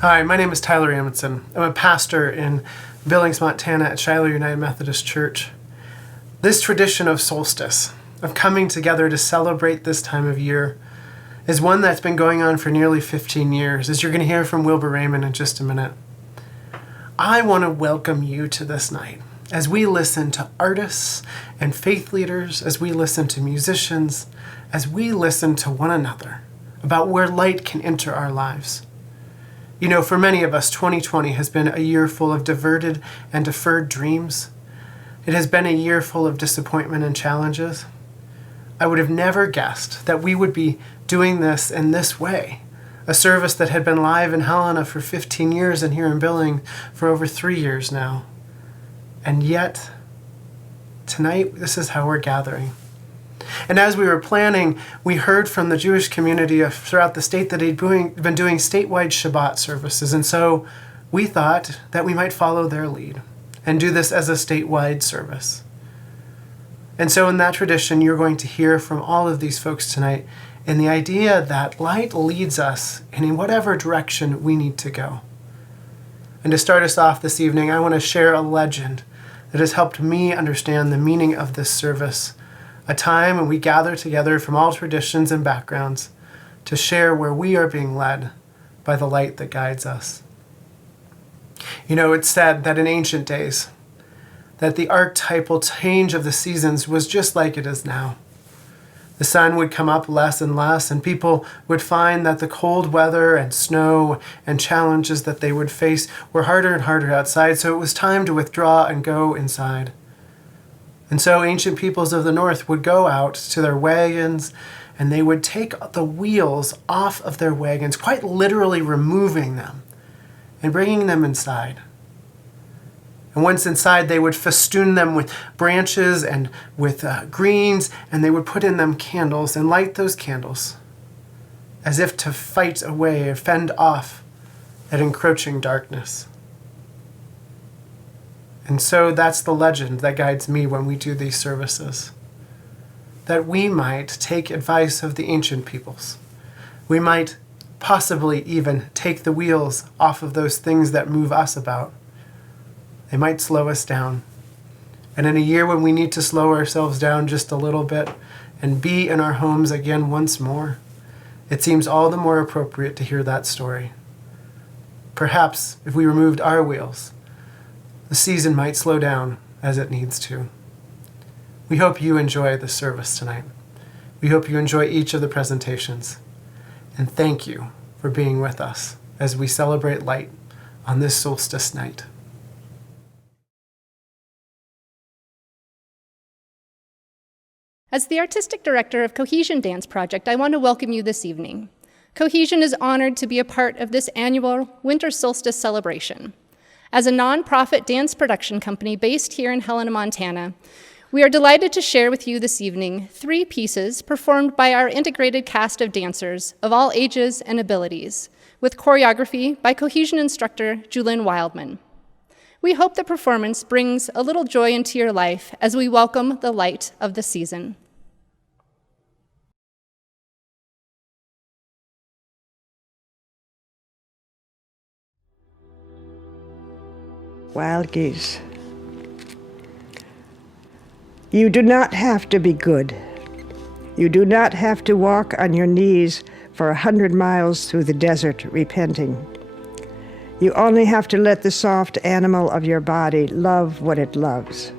Hi, my name is Tyler Amundson. I'm a pastor in Billings, Montana at Shiloh United Methodist Church. This tradition of solstice, of coming together to celebrate this time of year, is one that's been going on for nearly 15 years, as you're going to hear from Wilbur Rehmann in just a minute. I want to welcome you to this night as we listen to artists and faith leaders, as we listen to musicians, as we listen to one another about where light can enter our lives. You know, for many of us, 2020 has been a year full of diverted and deferred dreams. It has been a year full of disappointment and challenges. I would have never guessed that we would be doing this in this way, a service that had been live in Helena for 15 years and here in Billings for over 3 years now. And yet, tonight, this is how we're gathering. And as we were planning, we heard from the Jewish community throughout the state that he'd been doing statewide Shabbat services. And so we thought that we might follow their lead and do this as a statewide service. And so in that tradition, you're going to hear from all of these folks tonight in the idea that light leads us in whatever direction we need to go. And to start us off this evening, I want to share a legend that has helped me understand the meaning of this service, a time when we gather together from all traditions and backgrounds to share where we are being led by the light that guides us. You know, it's said that in ancient days, that the archetypal change of the seasons was just like it is now. The sun would come up less and less, and people would find that the cold weather and snow and challenges that they would face were harder and harder outside, so it was time to withdraw and go inside. And so ancient peoples of the north would go out to their wagons and they would take the wheels off of their wagons, quite literally removing them and bringing them inside. And once inside, they would festoon them with branches and with greens, and they would put in them candles and light those candles as if to fight away or fend off that encroaching darkness. And so that's the legend that guides me when we do these services. That we might take advice of the ancient peoples. We might possibly even take the wheels off of those things that move us about. They might slow us down. And in a year when we need to slow ourselves down just a little bit and be in our homes again once more, it seems all the more appropriate to hear that story. Perhaps if we removed our wheels, the season might slow down as it needs to. We hope you enjoy the service tonight. We hope you enjoy each of the presentations. And thank you for being with us as we celebrate light on this solstice night. As the artistic director of Cohesion Dance Project, I want to welcome you this evening. Cohesion is honored to be a part of this annual winter solstice celebration. As a nonprofit dance production company based here in Helena, Montana, we are delighted to share with you this evening 3 pieces performed by our integrated cast of dancers of all ages and abilities, with choreography by Cohesion instructor Julynn Wilderson. We hope the performance brings a little joy into your life as we welcome the light of the season. Wild geese. You do not have to be good. You do not have to walk on your knees for 100 miles through the desert repenting. You only have to let the soft animal of your body love what it loves.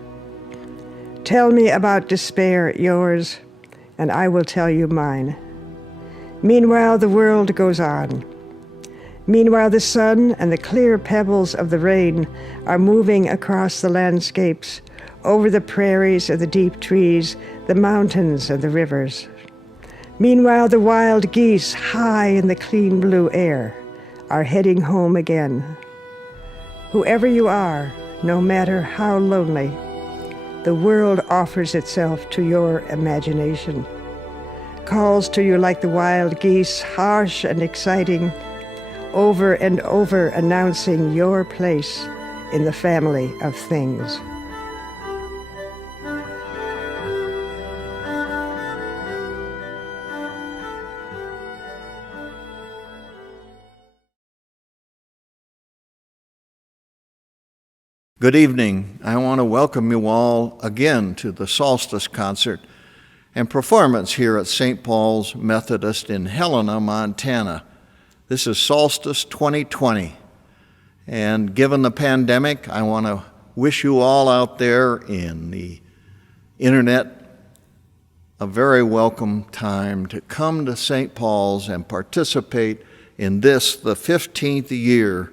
Tell me about despair, yours, and I will tell you mine. Meanwhile, the world goes on. Meanwhile, the sun and the clear pebbles of the rain are moving across the landscapes, over the prairies and the deep trees, the mountains and the rivers. Meanwhile, the wild geese, high in the clean blue air, are heading home again. Whoever you are, no matter how lonely, the world offers itself to your imagination, calls to you like the wild geese, harsh and exciting, over and over announcing your place in the family of things. Good evening. I want to welcome you all again to the Solstice concert and performance here at St. Paul's Methodist in Helena, Montana. This is Solstice 2020. And given the pandemic, I want to wish you all out there in the internet a very welcome time to come to St. Paul's and participate in this, the 15th year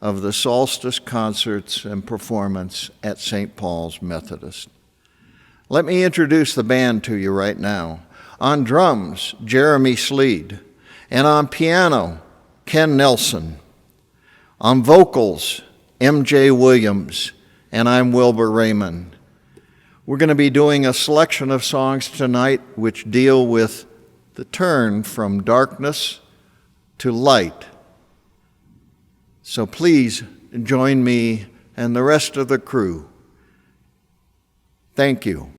of the Solstice concerts and performance at St. Paul's Methodist. Let me introduce the band to you right now. On drums, Jeremy Sleed, and on piano, Ken Nelson. On vocals, M.J. Williams, and I'm Wilbur Rehmann. We're going to be doing a selection of songs tonight which deal with the turn from darkness to light. So please join me and the rest of the crew. Thank you.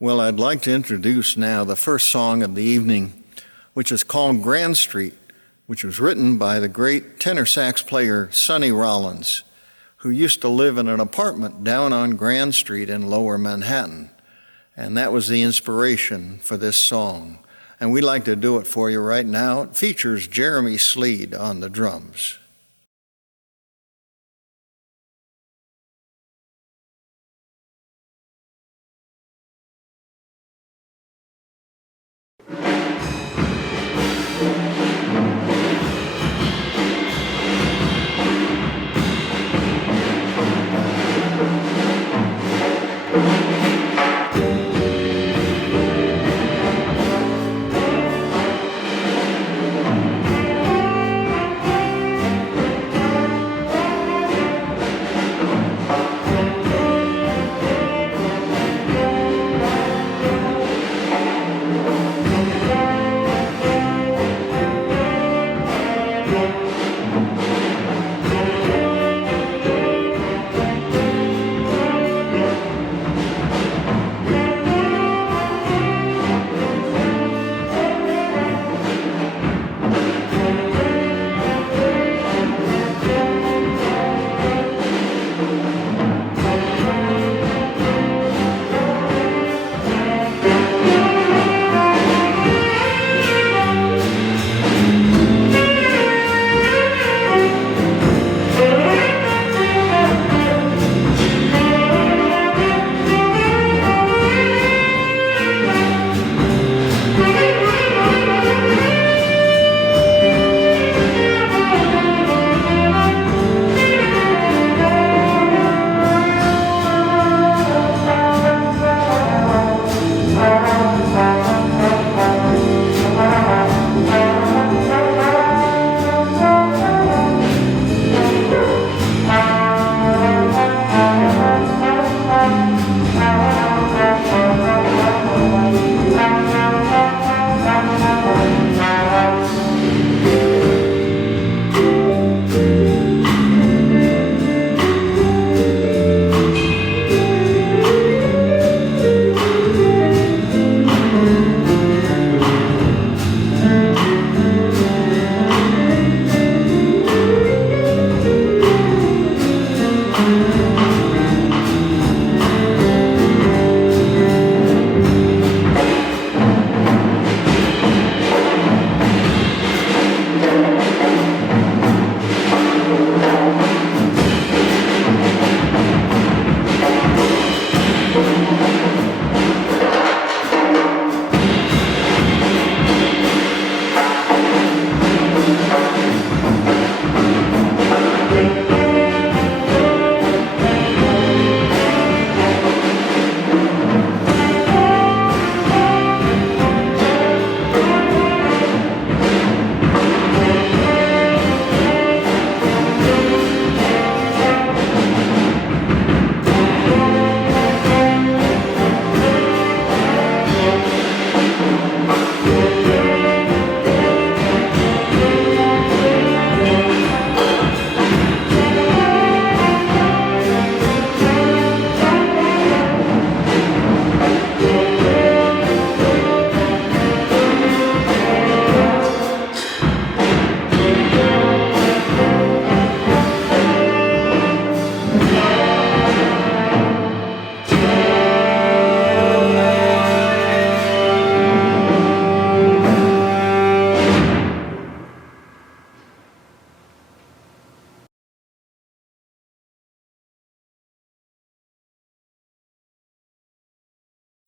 Well, I'd like to introduce now the first song of the evening, which is called Grand Street, which was written by the great tenor sax player Sonny Rollins, who used to live in an apartment down on Grand Street in Lower Manhattan. And that was the inspiration for this song. And we'd like to do it for you right now. It features Jeremy Sleed on the drums.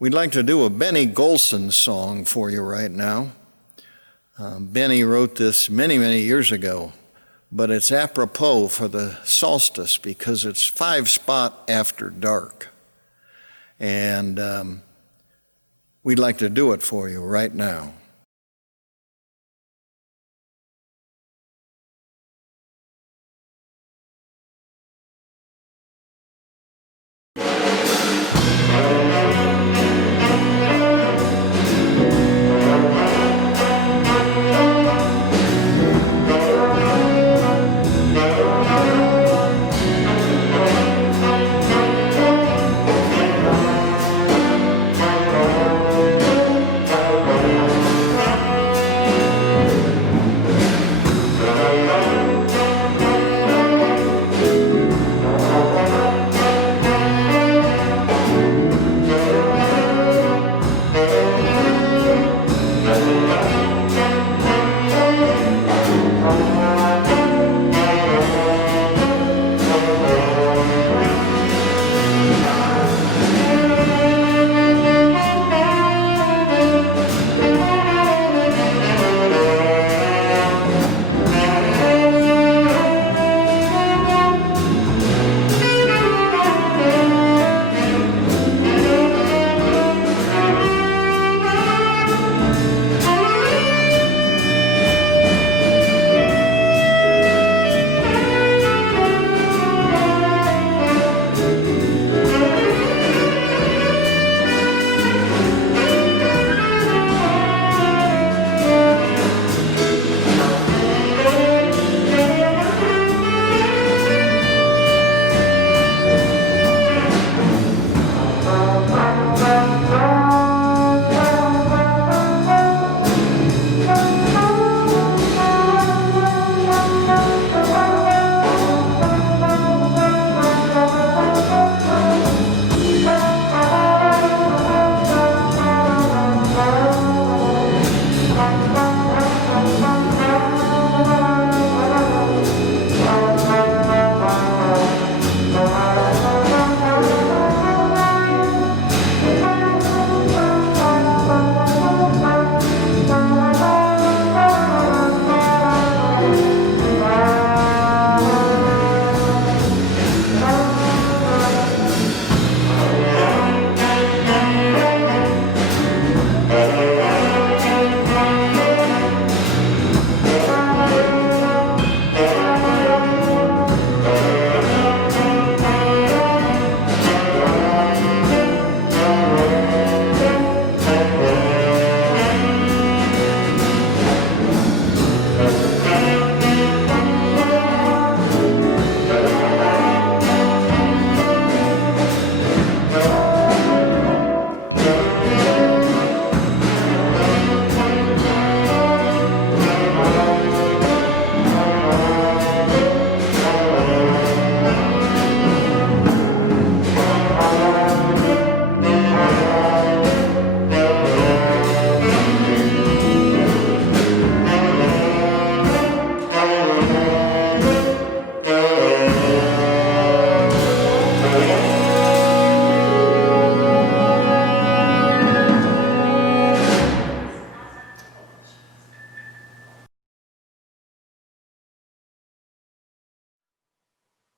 We'd like to do a Benny Golson song for you right now. Benny wrote this many, many years ago, but it's apropos for the solstice because it's 5 spot after dark. And we'd like to do it for you right now.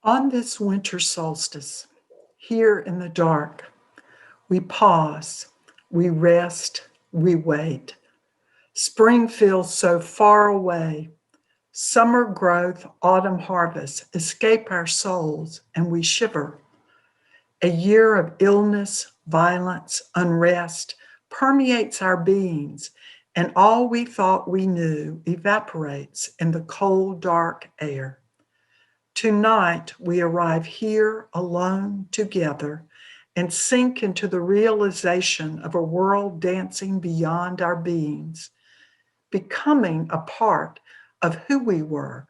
On this winter solstice, here in the dark, we pause, we rest, we wait. Spring feels so far away. Summer growth, autumn harvest escape our souls, and we shiver. A year of illness, violence, unrest permeates our beings, and all we thought we knew evaporates in the cold, dark air. Tonight, we arrive here alone together and sink into the realization of a world dancing beyond our beings, becoming a part of who we were,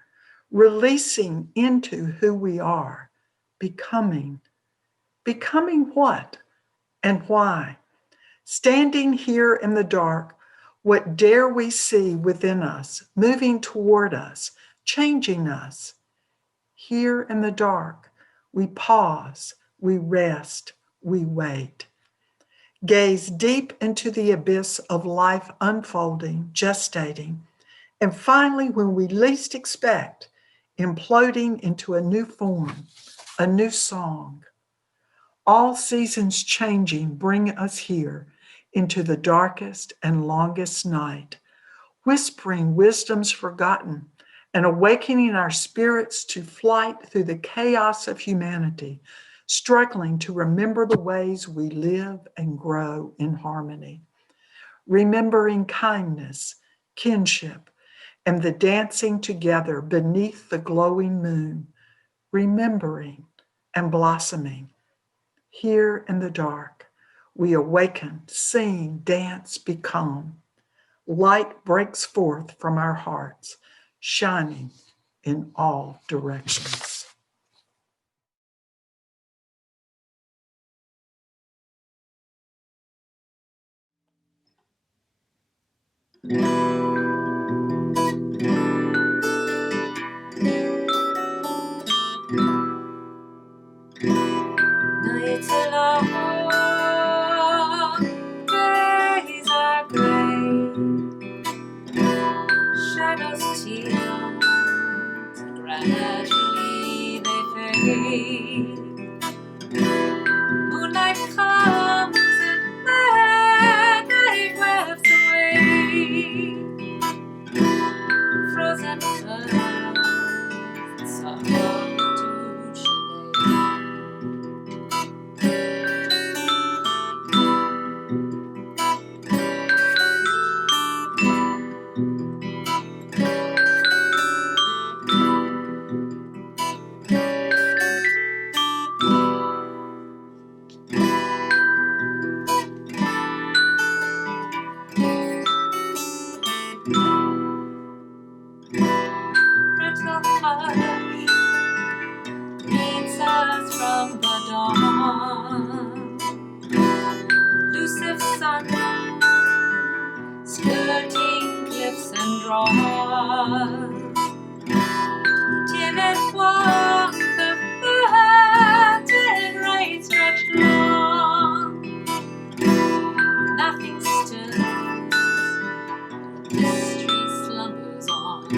releasing into who we are, becoming. Becoming what and why? Standing here in the dark, what dare we see within us, moving toward us, changing us? Here in the dark, we pause, we rest, we wait. Gaze deep into the abyss of life unfolding, gestating, and finally, when we least expect, imploding into a new form, a new song. All seasons changing bring us here into the darkest and longest night, whispering wisdoms forgotten and awakening our spirits to flight through the chaos of humanity, struggling to remember the ways we live and grow in harmony. Remembering kindness, kinship, and the dancing together beneath the glowing moon, remembering and blossoming. Here in the dark, we awaken, sing, dance, become. Light breaks forth from our hearts, shining in all directions. Nights are long, days are gray, shadows tilt, gradually they fade. Moonlight comes and night wafts away, frozen clouds, solitude she lay. Brittle hush leads us from the dawn. Elusive sun skirting cliffs and draws. Timid walk the burden rain stretched long. Nothing still, mystery slumbers on.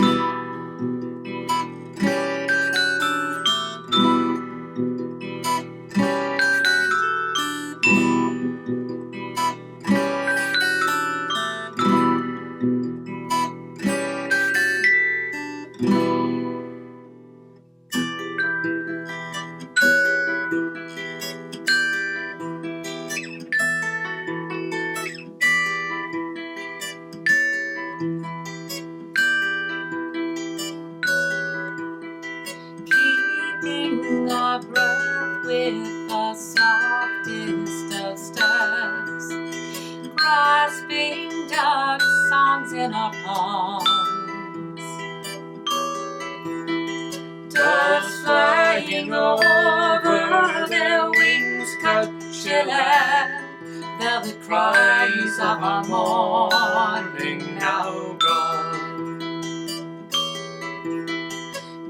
Keeping our breath with the softest of steps, grasping dark songs in our palms. Doves flying over, their wings cut shell, velvet cries of our morning now gone.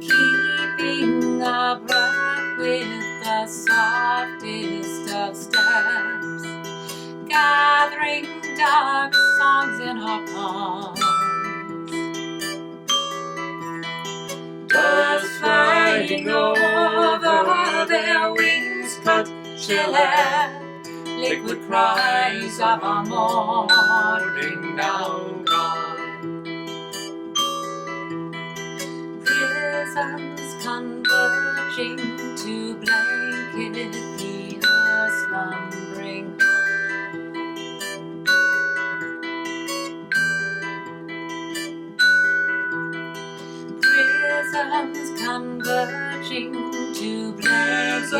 Keeping our breath with the softest of steps, gathering dark songs in our palms. Doves flying over, their wings cut shell, liquid cries of our morning now gone. Prisms converging to blanket the earth slumbering. Prisms converging to blanket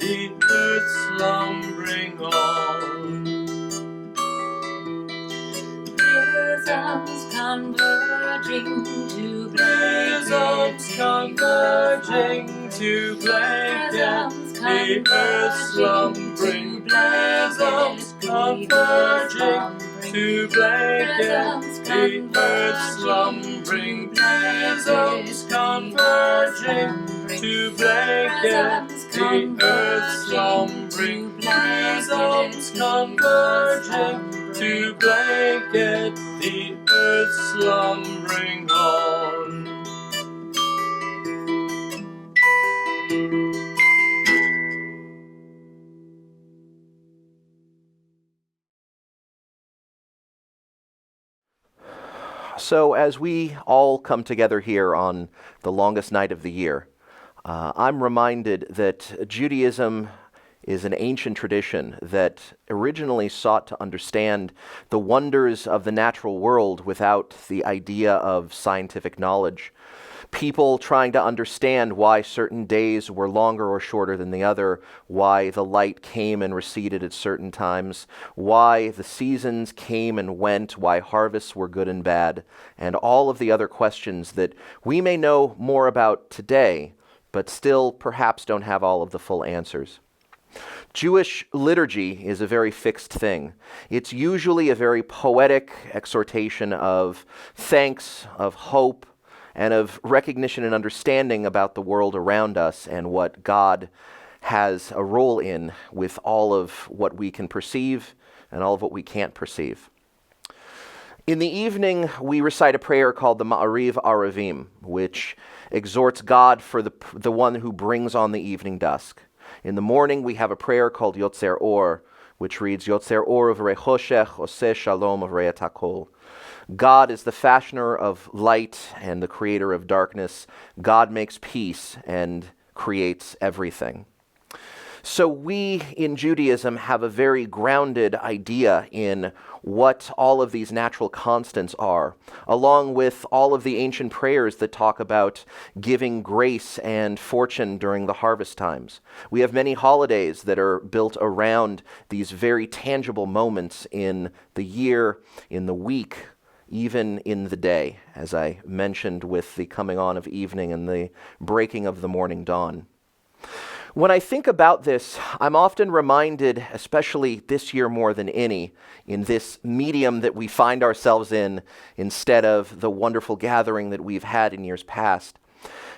the earth slumbering on. Prisms converging to blanket the earth slumbering. Prisms converging to blanket the earth slumbering. Prisms converging to blanket the the earth's slumbering bosoms converging to blanket the earth's slumbering horn. So as we all come together here on the longest night of the year, I'm reminded that Judaism is an ancient tradition that originally sought to understand the wonders of the natural world without the idea of scientific knowledge. People trying to understand why certain days were longer or shorter than the other, why the light came and receded at certain times, why the seasons came and went, why harvests were good and bad, and all of the other questions that we may know more about today, but still perhaps don't have all of the full answers. Jewish liturgy is a very fixed thing. It's usually a very poetic exhortation of thanks, of hope, and of recognition and understanding about the world around us and what God has a role in with all of what we can perceive and all of what we can't perceive. In the evening, we recite a prayer called the Ma'ariv Aravim, which exhorts God for the one who brings on the evening dusk. In the morning, we have a prayer called Yotzer Or, which reads, Yotzer Or of Rechoshech, Oseh Shalom of Re'etakol. God is the fashioner of light and the creator of darkness. God makes peace and creates everything. So we in Judaism have a very grounded idea in what all of these natural constants are, along with all of the ancient prayers that talk about giving grace and fortune during the harvest times. We have many holidays that are built around these very tangible moments in the year, in the week, even in the day, as I mentioned with the coming on of evening and the breaking of the morning dawn. When I think about this, I'm often reminded, especially this year more than any, in this medium that we find ourselves in instead of the wonderful gathering that we've had in years past,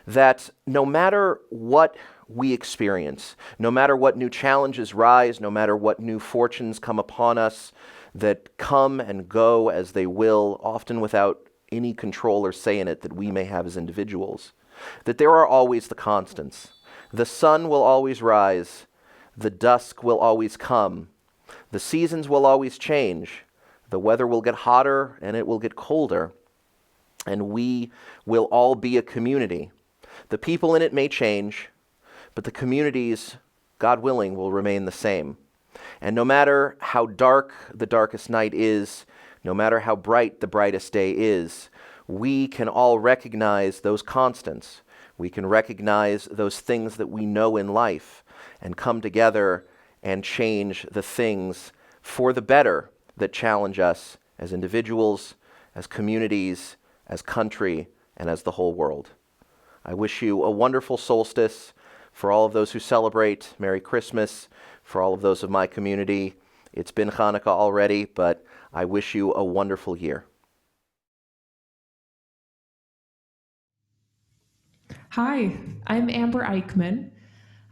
that no matter what we experience, no matter what new challenges rise, no matter what new fortunes come upon us, that come and go as they will, often without any control or say in it that we may have as individuals, that there are always the constants. The sun will always rise, the dusk will always come, the seasons will always change, the weather will get hotter and it will get colder, and we will all be a community. The people in it may change, but the communities, God willing, will remain the same. And no matter how dark the darkest night is, no matter how bright the brightest day is, we can all recognize those constants. We can recognize those things that we know in life and come together and change the things for the better that challenge us as individuals, as communities, as country, and as the whole world. I wish you a wonderful solstice. For all of those who celebrate, Merry Christmas. For all of those of my community, it's been Hanukkah already, but I wish you a wonderful year. Hi, I'm Amber Ikeman.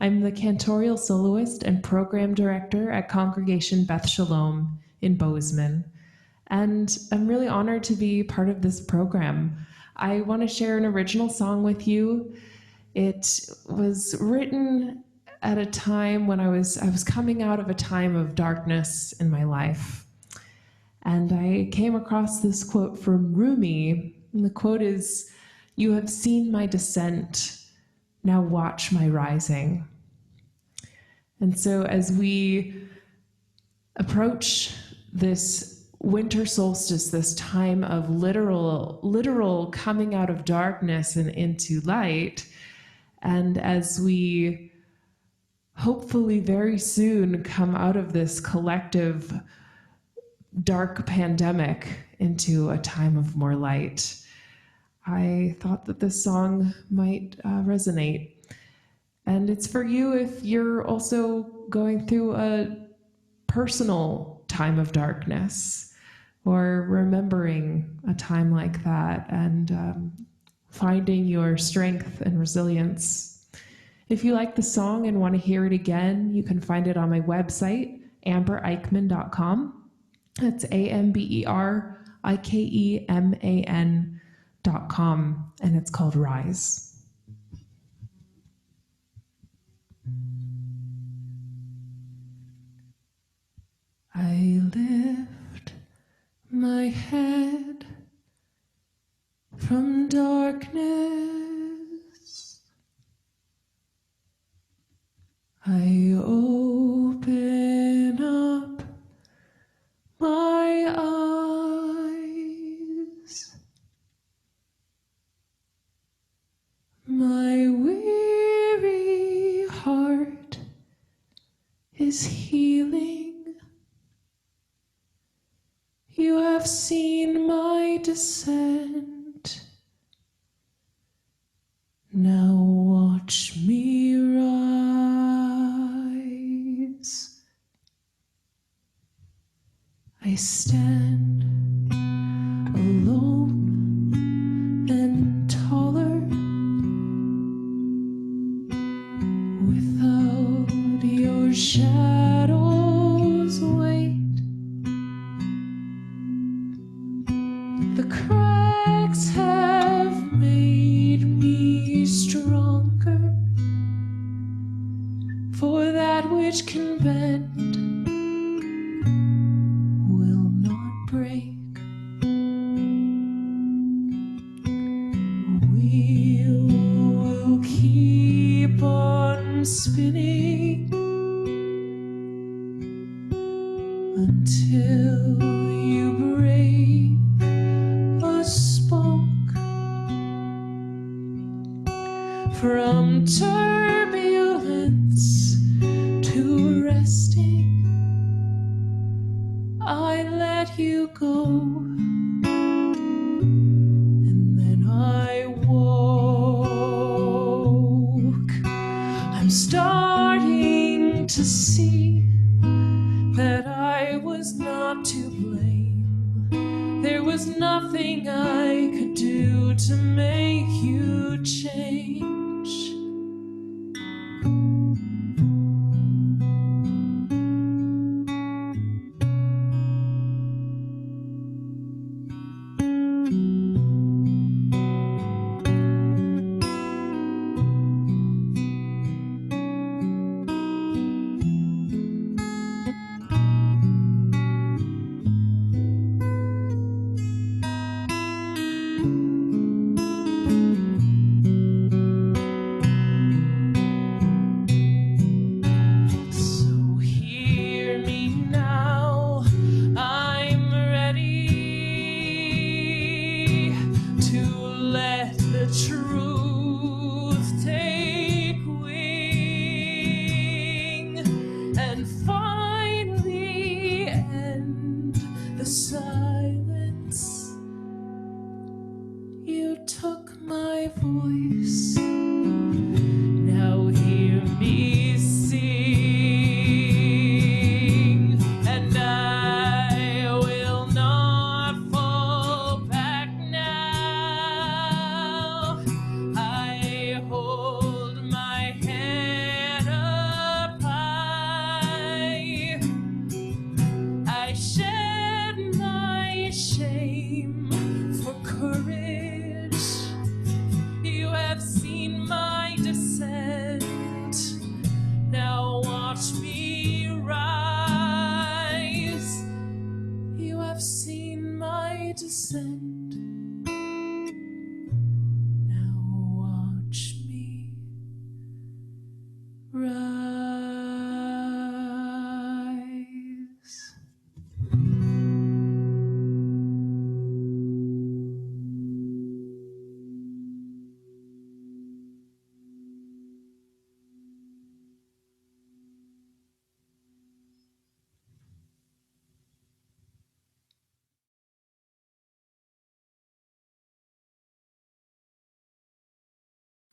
I'm the Cantoral Soloist and Program Director at Congregation Beth Shalom in Bozeman. And I'm really honored to be part of this program. I want to share an original song with you. It was written at a time when I was coming out of a time of darkness in my life. And I came across this quote from Rumi, and the quote is, "You have seen my descent, now watch my rising." And so as we approach this winter solstice, this time of literal coming out of darkness and into light, and as we hopefully very soon come out of this collective dark pandemic into a time of more light, I thought that this song might resonate. And it's for you if you're also going through a personal time of darkness or remembering a time like that and finding your strength and resilience If you like the song and want to hear it again, you can find it on my website, amberikeman.com. That's AmberIkeman.com, and it's called Rise. I lift my head from darkness. I open up my eyes. My weary heart is healing. You have seen my descent. Now watch me rise. I stand alone and taller, without your shadow's weight. The cracks have made me stronger, for that which can bend will not break. We'll keep on spinning until you break a spoke. From turbulence to resting, I let you go, and then I woke. I'm starting to see that I was not to blame. There was nothing I could do to make you change.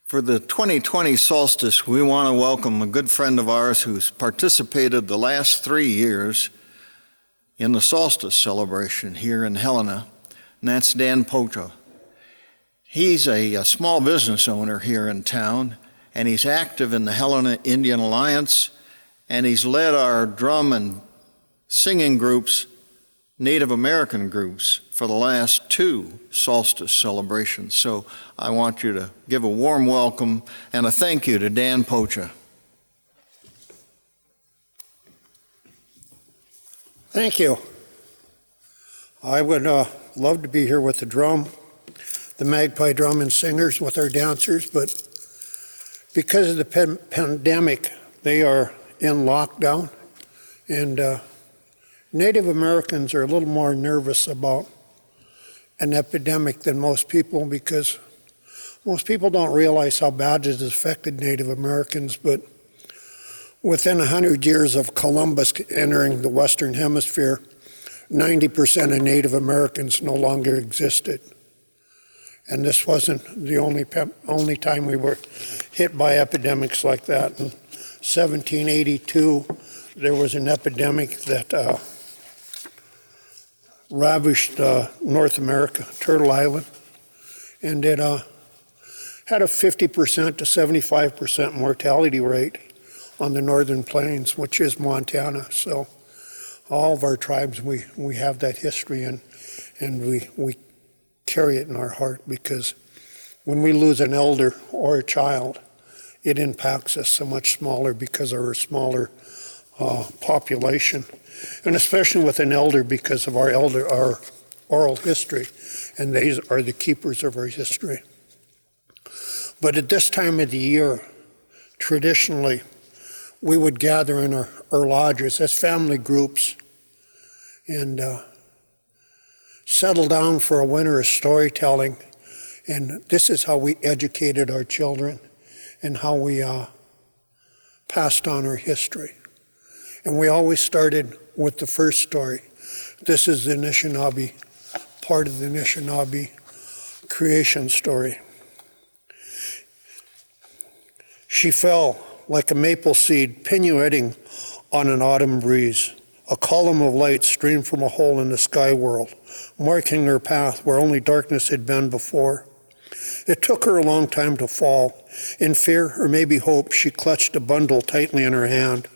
For the 2020 solstice, we want to welcome a good friend of ours who's participated the last 3 years in the solstice celebration here in Helena, and that's Dan Pocha. He's a small business owner here in town, and he's active in the Helena Indian Alliance, and he's led our drum and singing groups, Native American groups, for the last 2 solstice celebrations. So I want you to give a warm welcome and a thank you to Dan Pocha. Thank you. I would love to be here with the drum, the magpie drum and singers, with our dancers, but because of the pandemic, they are in lockdown, and Native Americans are a little more nervous about an epidemic than most people, because most people don't realize how bad it has affected Native Americans, but within 100 years of Columbus entering the Western Hemisphere, 90% of Native Americans no longer existed. And this wasn't the only time we were hit by epidemics like that. In 1782, there was an epidemic that ravaged North America, Turtle Island, and it had a 50% to 75% mortality rate on the northern plains, which is Montana. So all of our tribes, we have that history, and we carry it in our heart, because when we lose an elder or a child, it impacts us so much smaller because of our smaller population, and especially with an elder because of our oral history, and these are the keepers of our history. But at this time of the year, traditionally, we would gather in our lodges as family groups and settle down for a winter of storytelling. And this is how we educated our children and how we passed on our history. And we always started with the first story. This is the Anishinaabe, part of the Anishinaabe creation story. She fell like a maple seed pirouetting on an autumn breeze. A column of light streamed from a hole in the sky world, marking her path where only darkness had been before. It took her a long time to fall. In fear, or maybe hope, she clutched a bundle tightly in her hand.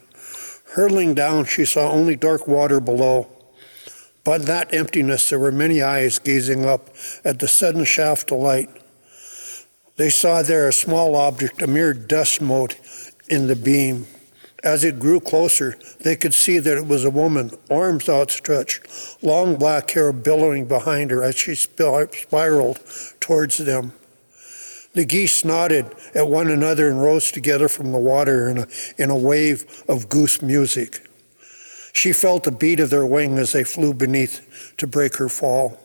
Hurtling down, she saw only dark water below. But in that emptiness, there were many eyes gazing up at the sudden shaft of light. They saw there a small object, a mere dust mote in the beam. As it grew closer, they could see that it was a woman, arms outstretched, long black hair billowing behind her as she spiraled towards them. The geese nodded at one another and rose together from the water in a wave of goose music. She felt the beat of their wing as they flew beneath to break her fall.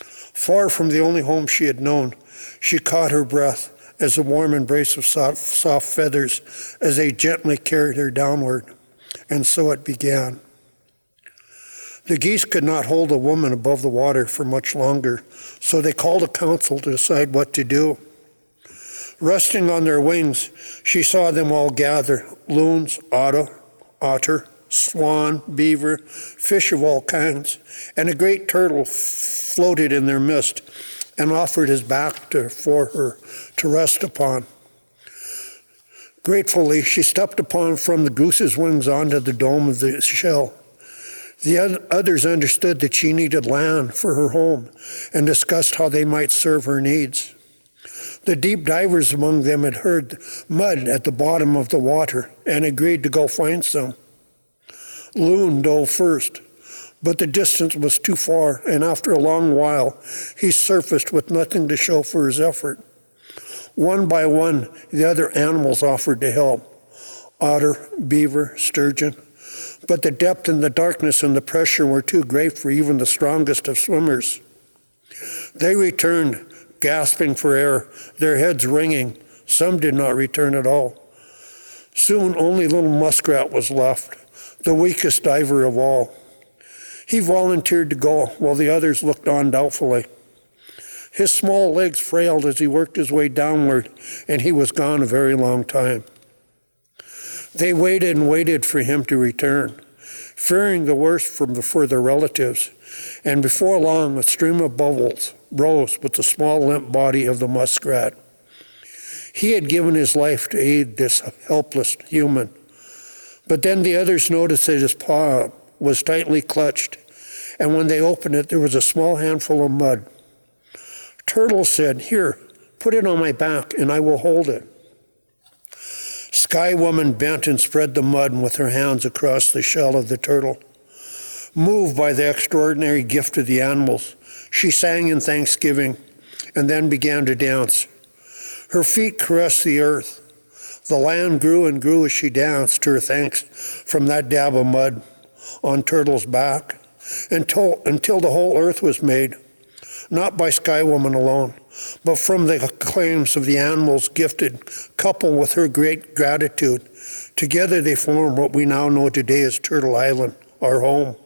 Far from the only home she had known, she caught her breath as a warm embrace of soft feathers as they gently carried her downward. And so it began. The geese could not hold the woman above the water for much longer, so they called a council to decide what to do. Resting on their wings, she saw them all gather, loons, otter, swan, beaver, fish of all kinds, and a great turtle floated in their midst and offered his back for her to rest upon. Gratefully, she stepped upon from the goose's wings onto the dome of the shell. The others understood that she needed land for her home and discussed how they might serve her needs. The deep divers among them had heard mud at the bottom of the water and agreed to go find some. Loon dove first, but the distance was too far, and after a long while, he surfaced with nothing to show for his effort. One by one, the other animals offered to help. Otter, beaver, sturgeon. But the depth and the darkness and the pressure were too great for even the strongest of swimmers. They returned, gasping for air, their heads ringing. Some did not return at all. Soon only little Muskrat was left, the weakest diver of all. He volunteered to go while the others looked on doubtfully. His small legs frailed as he worked his way downward, and he was gone a very long time. They waited and waited for him to return, fearing the worst for their relatives, and before long a stream of bubbles rose with the small limp body of the muskrat. He had given his life to aid this helpless human. But then the others noticed that his paw was tightly clutched, and when they opened it, there was a small handful of mud. Turtle said, "Here, put it on my back, and I will hold it." Sky Woman bent and spread the mud with her hands across the shell of the turtle. Moved by the extraordinary gift of the animals, she sang in thanksgiving and then began to dance. Her feet caressed the earth. The land grew and grew as she danced her thanks from that dab of mud on Turtle's back until the whole earth was made, not by Sky Woman alone, but from the claims of the animals gifted, coupled with her great gratitude. Together they form what we now know today as Turtle Island, our home.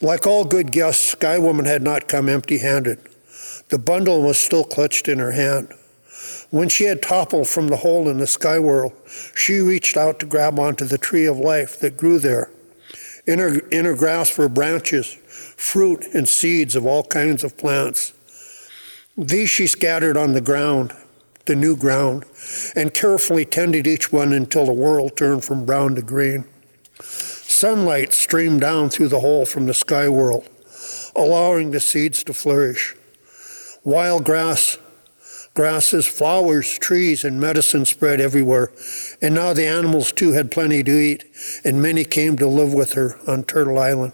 Like all good guests, Sky Woman had not come empty-handed. The bundle was still clutched in her hand. When she had toppled from the hole in the sky world, she reached out to grab onto the tree of life that grew there. In her grasp were branches, fruit, and seeds of all kinds of plants. These she scattered on the ground, the new ground, and carefully tended each one until the world turned from brown to green. Sunlight streamed down through the hole from the sky world, allowing the seeds to flourish. Wild grasses, flowers, trees, and medicine spread everywhere, and now the animals too had plenty to eat, and many came to live with her on Turtle Island.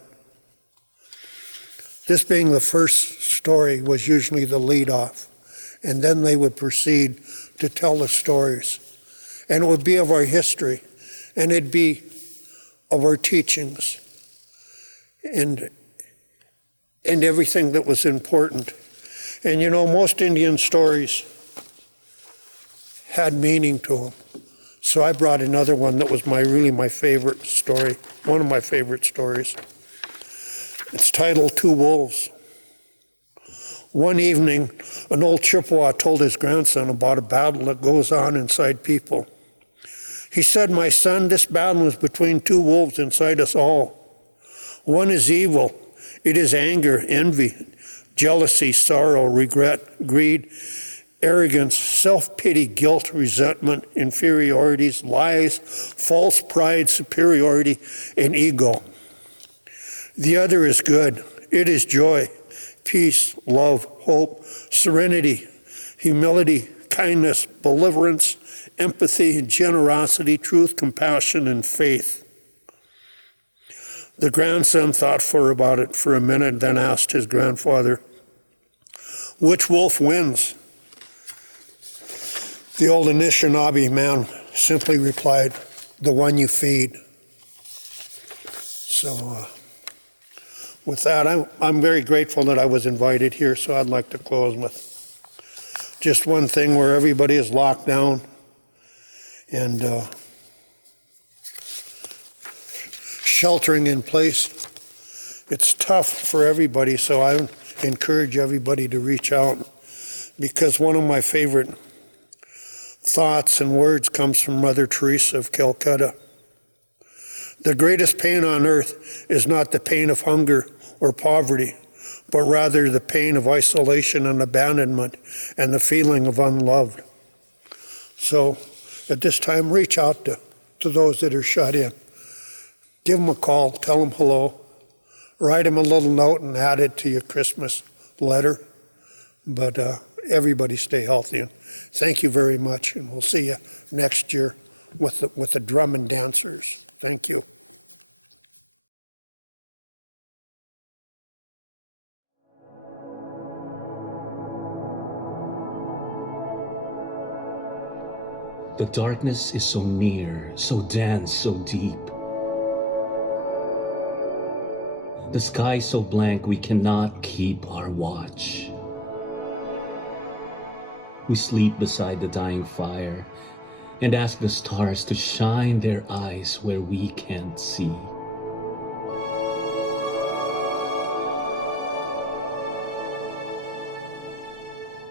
This being the first story was usually the lead-off, and then they would proceed to tell the stories. And it would be of our history, and it'd be of our teachings, and everything that was important. And you know, most Indian stories had meaning to them. So I brought another one that was really my favorite story, one of my favorite stories. It's titled Two Wolves. One evening, an old Chippewa told his grandson about a battle that goes on inside people. He said, "My son, this battle is between two wolves inside us all. One is evil. It is anger, envy, jealousy, sorrow, regret, greed, arrogance, self-pity, guilt, resentment, inferiorities, lies, false pride, superiority, and ego. The other is good. It is joy, peace, love, hope, serenity, humility, kindness, benevolence, empathy, generosity, truth, compassion, and faith." The grandson thought about it for a minute, then asked his grandfather, "Which wolf wins?" The old Anishinaabe man simply replied, "The one you feed." So with that, I'm very grateful that I was invited here, so I'd like to close with just one thing where everybody is locked down and sheltering in place. It's tough for everybody, so I encourage everybody to reach out, because one of my favorite thoughts and words comes from Mother Teresa of Calcutta. The greatest pain on earth is not the pain of hunger or poverty, but rather the pain of isolation and abandonment and the feeling of unloved. So at this time, reach out to those that are shut in. Give them a call, tell them hello, write them a little note and add it to your Christmas letter. But everybody stay healthy. And thank you very much, and we'll see you next year with the drum and dancers. Thank you. The darkness is so near, so dense, so deep. The sky so blank we cannot keep our watch. We sleep beside the dying fire and ask the stars to shine their eyes where we can't see.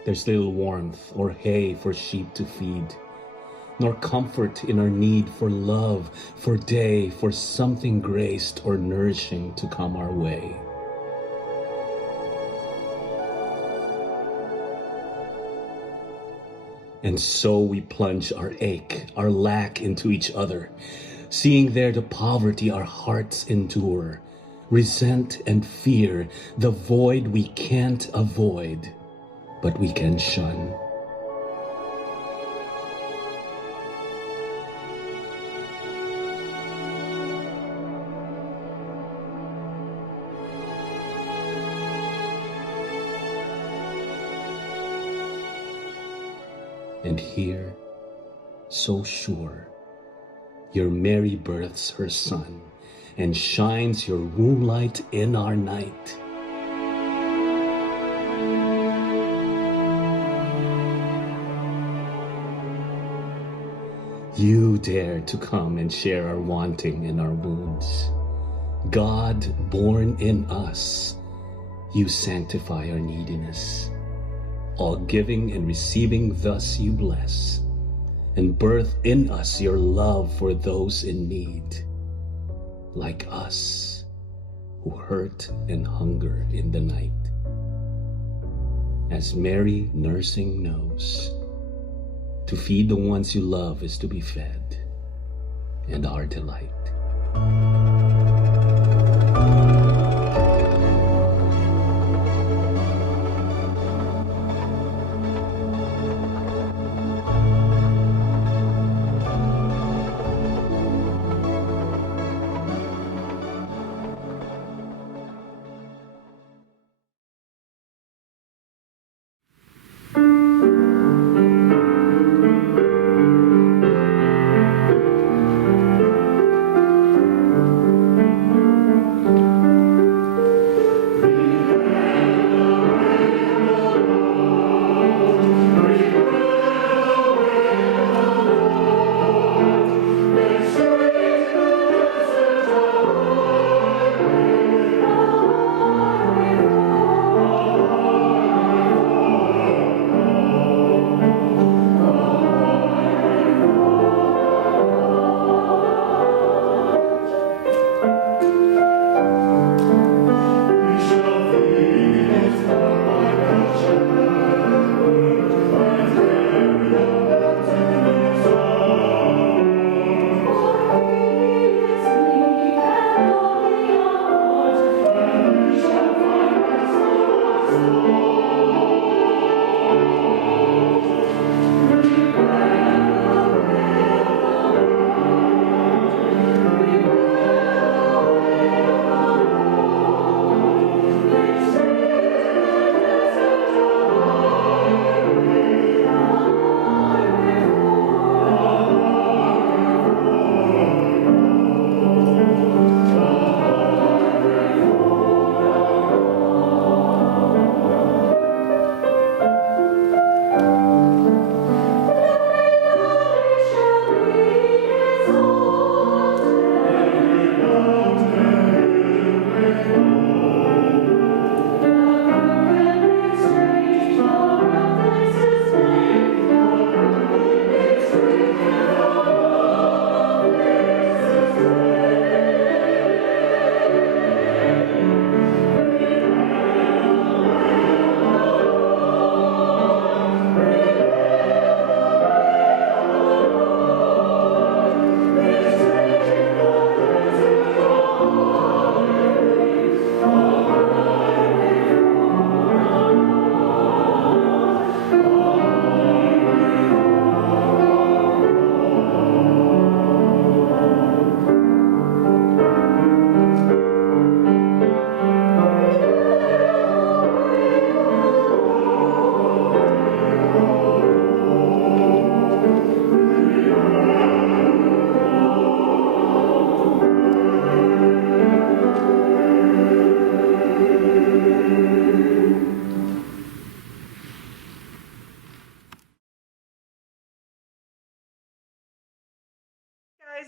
There's little warmth or hay for sheep to feed, nor comfort in our need for love, for day, for something graced or nourishing to come our way. And so we plunge our ache, our lack into each other, seeing there the poverty our hearts endure, resent and fear, the void we can't avoid, but we can shun. And here, so sure, your Mary births her son and shines your moonlight in our night. You dare to come and share our wanting and our wounds. God born in us, you sanctify our neediness. All giving and receiving thus you bless, and birth in us your love for those in need, like us, who hurt and hunger in the night. As Mary nursing knows, to feed the ones you love is to be fed, and our delight.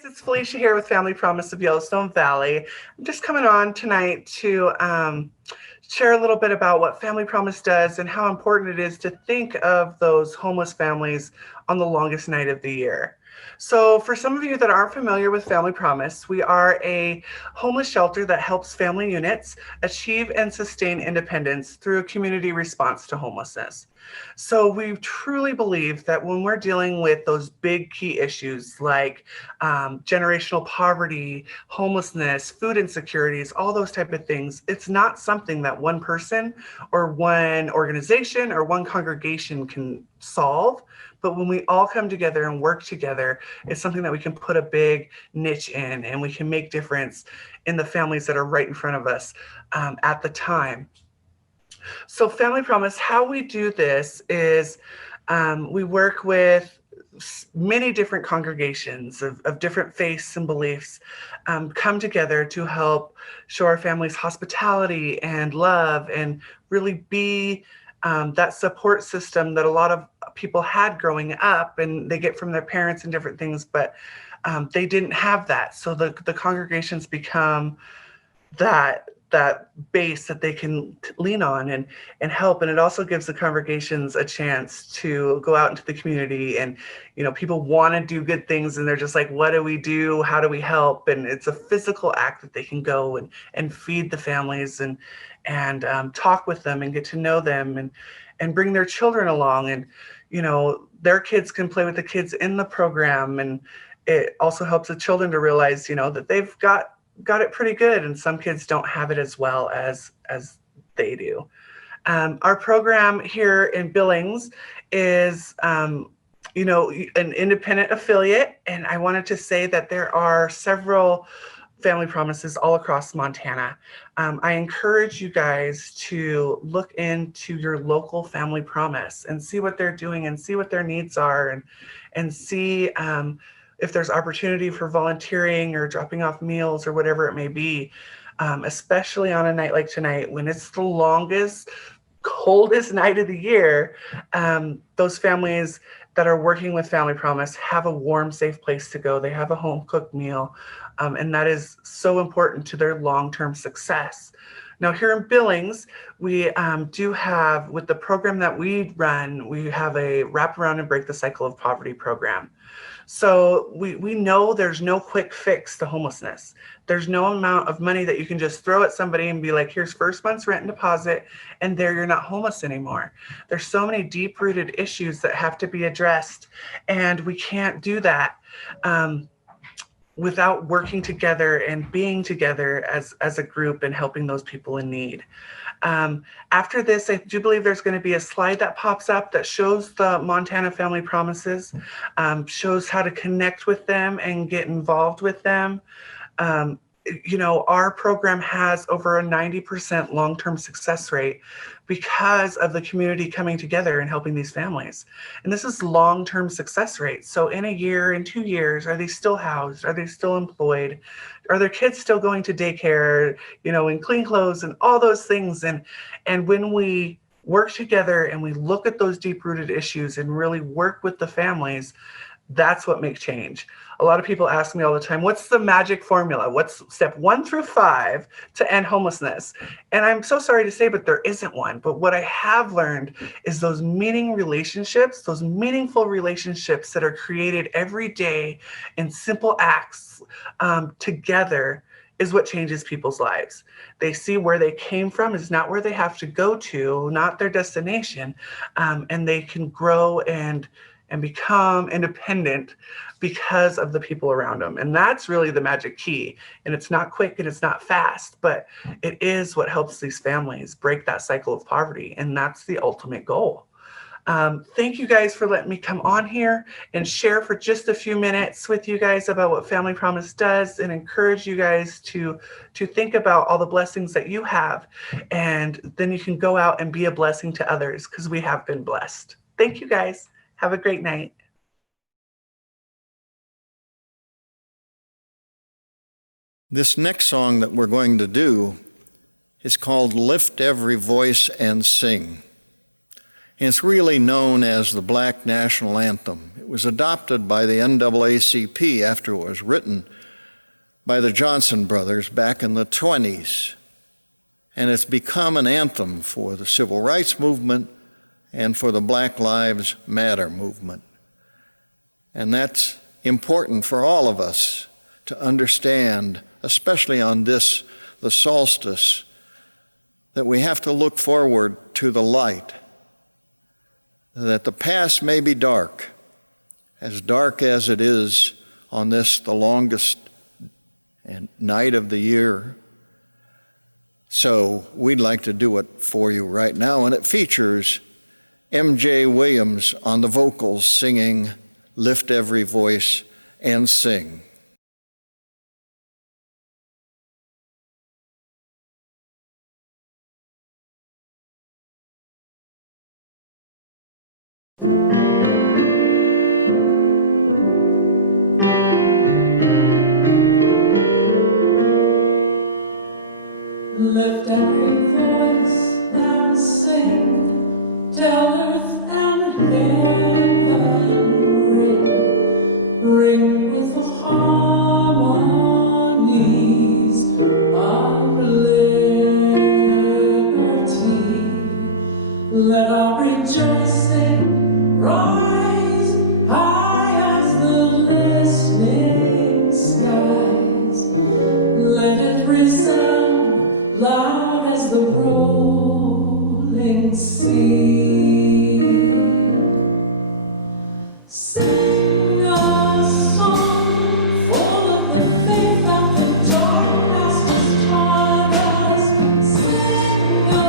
It's Felicia here with Family Promise of Yellowstone Valley. I'm just coming on tonight to share a little bit about what Family Promise does and how important it is to think of those homeless families on the longest night of the year. So for some of you that aren't familiar with Family Promise, we are a homeless shelter that helps family units achieve and sustain independence through a community response to homelessness. So we truly believe that when we're dealing with those big key issues like generational poverty, homelessness, food insecurities, all those type of things, it's not something that one person or one organization or one congregation can solve. But when we all come together and work together, it's something that we can put a big niche in, and we can make difference in the families that are right in front of us at the time. So Family Promise, how we do this is we work with many different congregations of different faiths and beliefs come together to help show our families hospitality and love and really be that support system that a lot of people had growing up and they get from their parents and different things, but they didn't have that. So the congregations become that base that they can lean on and help. And it also gives the congregations a chance to go out into the community, and people want to do good things and they're just like, what do we do? How do we help? And it's a physical act that they can go and feed the families and talk with them and get to know them and bring their children along, and their kids can play with the kids in the program. And it also helps the children to realize that they've got it pretty good, and some kids don't have it as well as they do. Our program here in Billings is an independent affiliate, and I wanted to say that there are several Family Promises all across Montana. I encourage you guys to look into your local Family Promise and see what they're doing and see what their needs are, and see if there's opportunity for volunteering or dropping off meals or whatever it may be, especially on a night like tonight when it's the longest, coldest night of the year. Those families that are working with Family Promise have a warm, safe place to go. They have a home-cooked meal, and that is so important to their long-term success. Now here in Billings, we do have, with the program that we run, we have a Wrap Around and Break the Cycle of Poverty program. So we know there's no quick fix to homelessness. There's no amount of money that you can just throw at somebody and be like, here's first month's rent and deposit, and there you're not homeless anymore. There's so many deep-rooted issues that have to be addressed, and we can't do that without working together and being together as a group and helping those people in need. After this, I do believe there's going to be a slide that pops up that shows the Montana Family Promises, shows how to connect with them and get involved with them. Our program has over a 90% long-term success rate because of the community coming together and helping these families. And this is long-term success rate. So in a year, in 2 years, are they still housed? Are they still employed? Are their kids still going to daycare, in clean clothes and all those things? And when we work together and we look at those deep-rooted issues and really work with the families, that's what makes change. A lot of people ask me all the time, what's the magic formula? What's step 1 through 5 to end homelessness? And I'm so sorry to say, but there isn't one. But what I have learned is those meaningful relationships that are created every day in simple acts together is what changes people's lives. They see where they came from is not where they have to go to, not their destination, and they can grow and become independent because of the people around them. And that's really the magic key. And it's not quick and it's not fast, but it is what helps these families break that cycle of poverty. And that's the ultimate goal. Thank you guys for letting me come on here and share for just a few minutes with you guys about what Family Promise does, and encourage you guys to think about all the blessings that you have. And then you can go out and be a blessing to others, because we have been blessed. Thank you guys. Have a great night. This next song that we're going to do is called Lift Every Voice and Sing. And it's really known as the Black National Anthem. It was adopted by the NAACP after it was written by the Johnson brothers back in the 20s. And it's become an anthem for the civil rights movement and for the Black Lives Matter movement. And that's important for all of us to understand, especially on this, the solstice, that we have to look forward to the light, that the past may be dark as it is on this, the longest night of the year. So we'd like to do it for you right now, and it features M.J. Williams on the vocals singing "Lift Every Voice and Sing." Lift every voice and sing, tell earth and heaven ring with the harmonies of liberty. Let our rejoicing rise high as the listening skies. Let it resound loud as the rolling sea. Sing a song full of the faith that the dark past has taught us. Sing a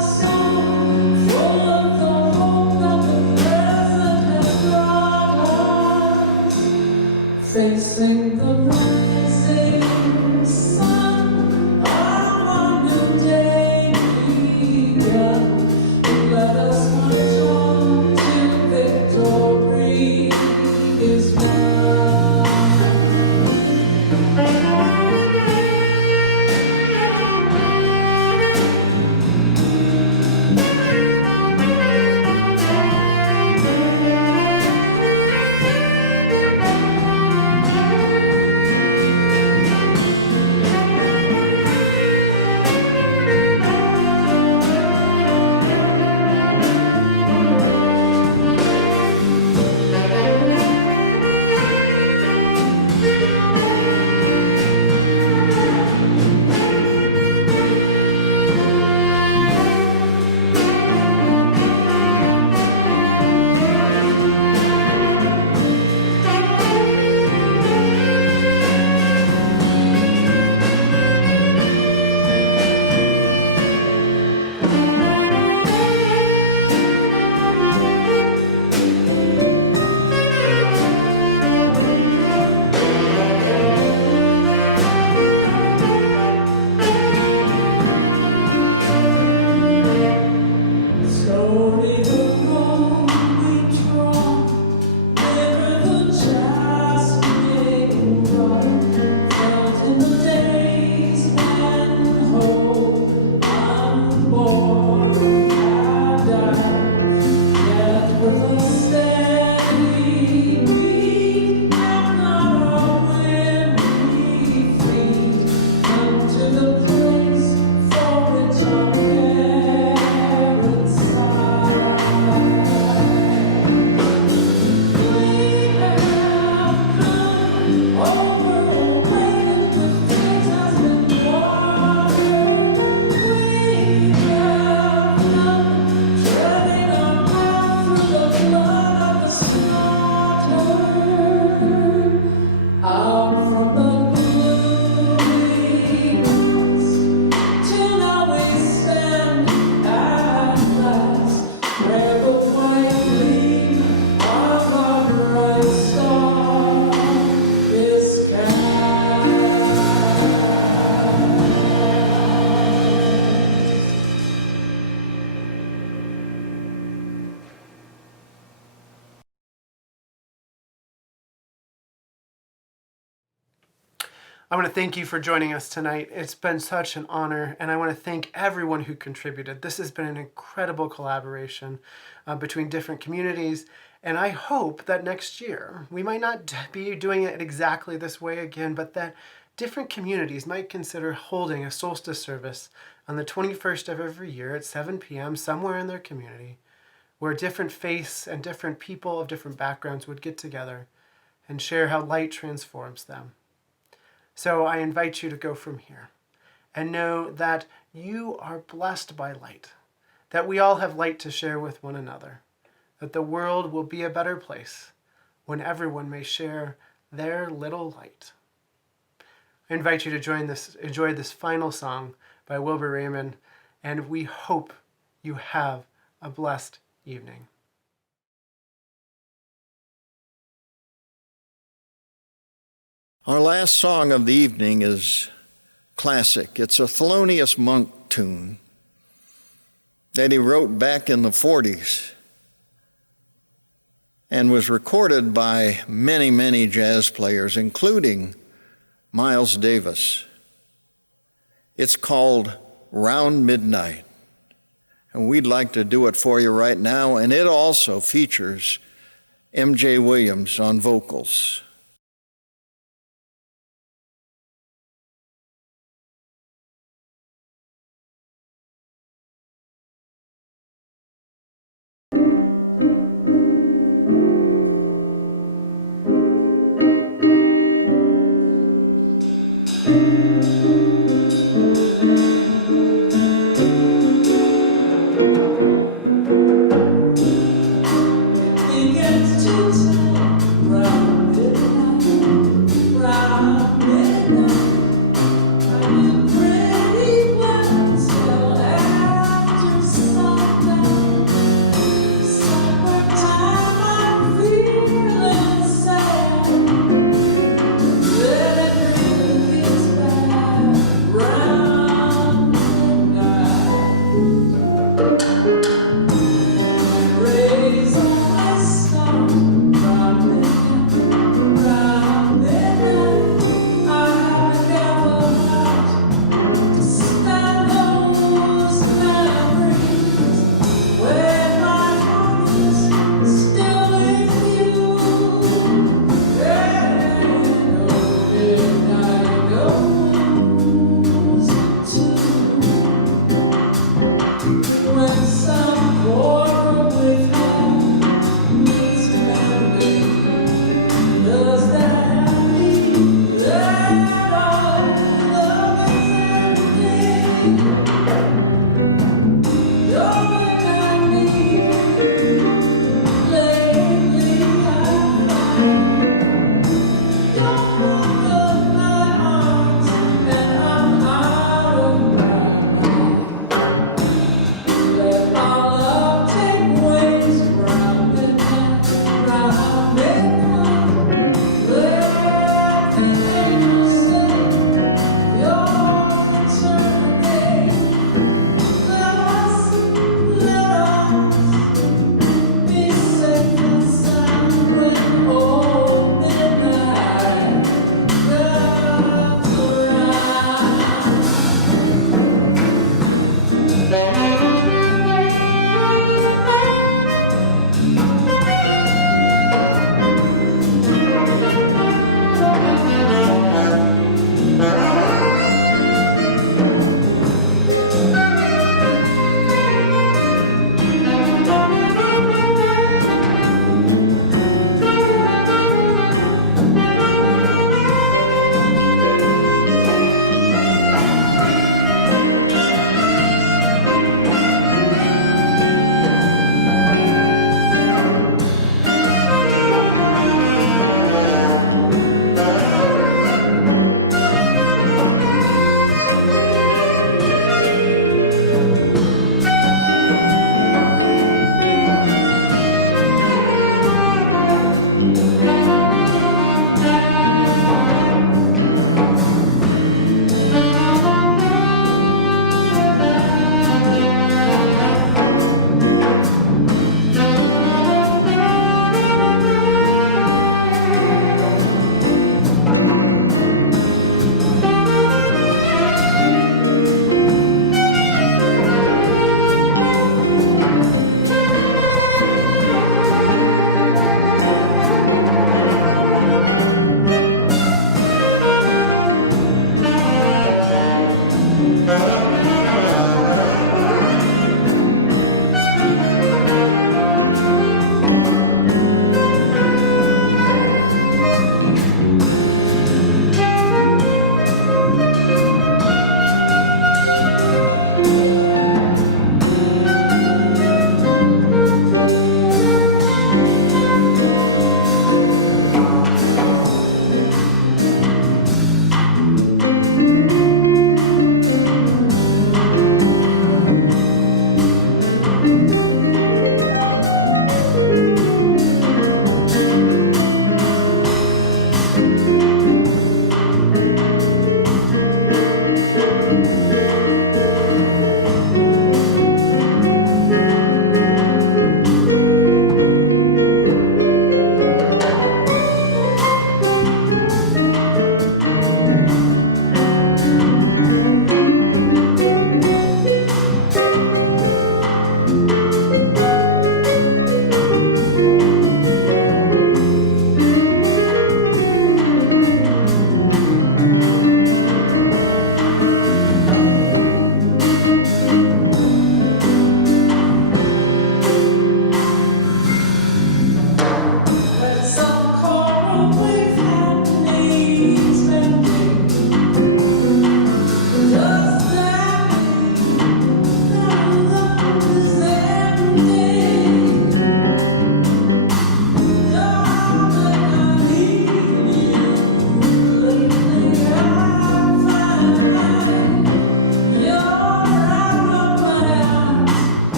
song full of the hope that the present has brought us. Facing the rising sun, let us march on till victory is won. I want to thank you for joining us tonight. It's been such an honor, and I want to thank everyone who contributed. This has been an incredible collaboration between different communities, and I hope that next year, we might not be doing it exactly this way again, but that different communities might consider holding a solstice service on the 21st of every year at 7 p.m. somewhere in their community, where different faiths and different people of different backgrounds would get together and share how light transforms them. So I invite you to go from here and know that you are blessed by light, that we all have light to share with one another, that the world will be a better place when everyone may share their little light. I invite you to enjoy this final song by Wilbur Rehmann, and we hope you have a blessed evening. Our last song of the evening is classic. It's a Thelonious Monk tune that he wrote back in the 40s and was recorded by many, many jazz players, including Miles Davis. It's called Round Midnight, and we'd like to do it for you right now, and it also features M.J. Williams on vocals.